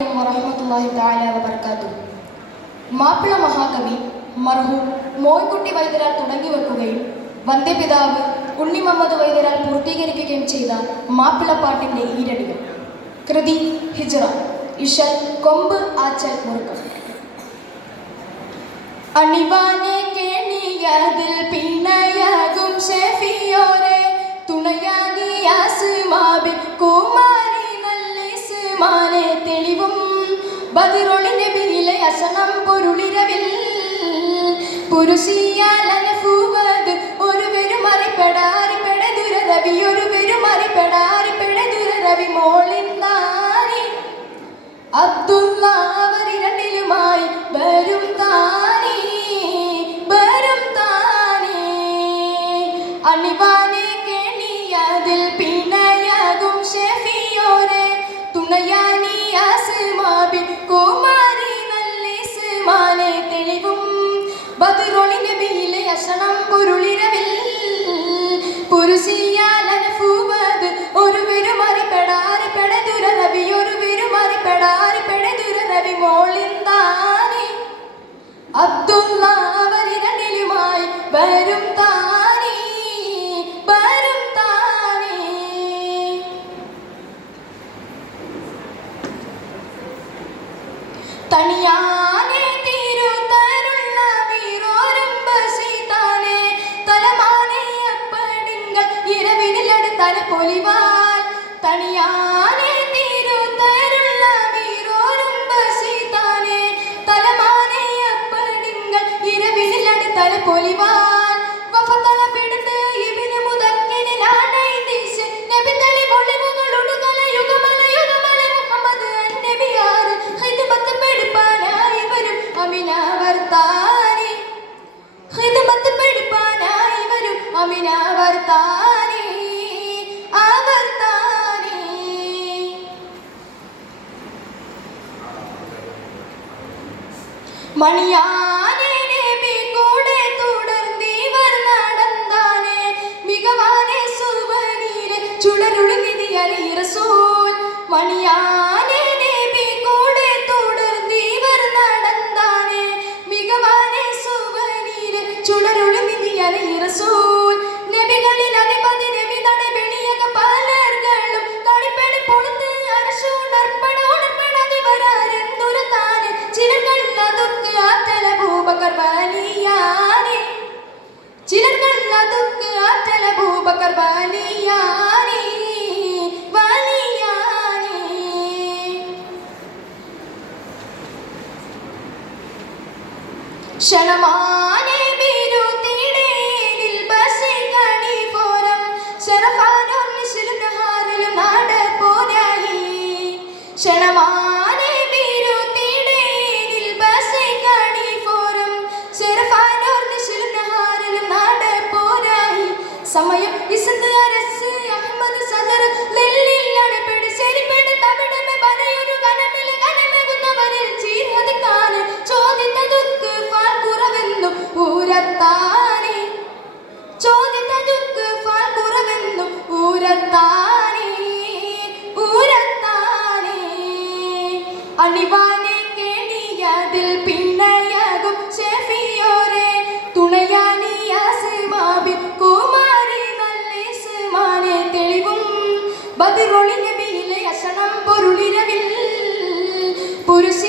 വറഹ്മത്തുള്ളാഹി തആല വബറകാതുഹു. മാപ്പിള മഹാകവി മർഹൂം മോയ്ക്കുട്ടി വൈദ്യരാൽ തുടങ്ങി വെക്കുകയും വന്ധ്യപിതാവ് ഉണ്ണി മുഹമ്മദ് വൈദ്യരാൽ പൂർത്തീകരിക്കുകയും ചെയ്ത മാപ്പിളപ്പാട്ടിൻ്റെ ഈരടികൾ. കൃതി ഹിജ്റ. ഇശൽ കൊമ്പ് ആച്ചൽ മുറുക്കം. അണിവാനെ കേണിയതിൽ പിണയാകും ഷെഫിയോരെ തുണയാകി ആസ്മാബി കുമാരി നല്ലിസ്മാനെ തെളിവും ബദിറൊളി നബിയിലെ അസനം പൊരുളിരവിൽ പുരുഷിയാലനഫൂവത് ഒരു വെരുമറിപ്പെടാരിപ്പെട ദുരരവി ഒരു വെരുമറിപ്പെടാരിപ്പെട ദുരരവി മോളിന്താരി അബ്ദുള്ള അവരിരണ്ടിലുമായി വരും താനേ വരും താനേ അണിവാനെ കേണിയതിൽ പിണയാകും ഷെഫിയോരെ തുണയാനി ആസ്മാബി കുമാരി നല്ലിസ്മാനെ തെളിവും ബദിറൊളി നബിയിലെ അശനം പൊരുളിരവിൽ പുരുഷിയാലനഫൂവത് ഒരു വെരുമറിപ്പെടാരിപ്പെട ദുരരവി ഒരു വെരുമറിപ്പെടാരിപ്പെട ദുരരവി മോളിന്താരി അബ്ദുള്ള അവരിരണ്ടിലുമായി വരും താനേ വരും താനേ. തണിയാനെ തിരുത്തരുള്ള വീരോരും ബസിതാനെ തലമാനെ അപ്പടിങ്ങൾ ഇരവിനിലടുത്തല പൊലിവാൽ തണിയാനെ തിരുത്തരുള്ള വീരോരും ബസിതാനെ തലമാനെ അപ്പടിങ്ങൾ ഇരവിനിലടുത്തല പൊലിവാൽ വഫതല പിടുത്ത് ഇബ്നു മുദക്കിനിലാണൈ ദിശ നബി തലി ഒളിവുകൾ ഉടുകല യുഗമല യുഗമല മുഹമ്മദ് നബിയാർ ഖിദ്മത്ത് പെടുപ്പാനായി വരും അമിന വർത്താനി ഖിദ്മത്ത് പെടുപ്പാനായി വരും അമിന വർത്താനി ആവർത്താനി. മണിയാനെ നബി കൂടെ തുടർന്നിവർ നടന്നാനെ മികവാനെ സുവനീരെ ചുടരുളുങ്ങിയലി റസൂൽ മണിയാനെ നബി കൂടെ തുടർന്നിവർ നടന്നാനെ മികവാനെ സുവനീരെ ചുടരുളുങ്ങിയലി റസൂൽ നബികളിൽ അധിപതി നബി നടബെളിയക പലർകളും കടിപ്പെട് പൊളുത്ത് അരശൂടർപ്പട ഉണർപ്പെടാതെ വരാരെന്തുരത്താനെ ചിലർക്കള്ളതുക്ക് ആറ്റല ഭൂബക്കർ വലിയാനെ ചിലർക്കള്ളതുക്ക് ആറ്റല ഭൂബക്കർ വലിയാനെ വലിയാനെ. ക്ഷണമാനെ ബിരുദിടേലിൽ ബസി കണിഫോരം ശരഫാനോ മിസ്ലും നഹാറിലും നാട പോരായി ക്ഷണമാനെ ബിരുദിടേലിൽ ബസി കണിഫോരം ശരഫാനോ മിസ്ലും നഹാറിലും നാട പോരായി സമയം ഇസ്ത് അരസ് അഹ്മദ് സദർ ലില്ലിലാണ് പെട് ശരിപ്പെട് തവിടമെ ബനയൊരു ഗനമിൽ ഗനമെകുന്നവരിൽ ചീർഹദിക്കാന് ചോദിത്തതുക്ക് ഫാൽ കുറവെന്നും ഊരത്താനെ ചോദിത്തതുക്ക് ഫാൽ കുറവെന്നും ഊരത്താനെ ഊരത്താനെ. അണിവാനെ കേണിയതിൽ പിണയാകും ഷെഫിയോരെ തുണയാനി ആസ്മാബി കുമാരി നല്ലിസ്മാനെ തെളിവും ബദിറൊളി നബിയിലെ അശനം പൊരുളിരവിൽ പുരുഷ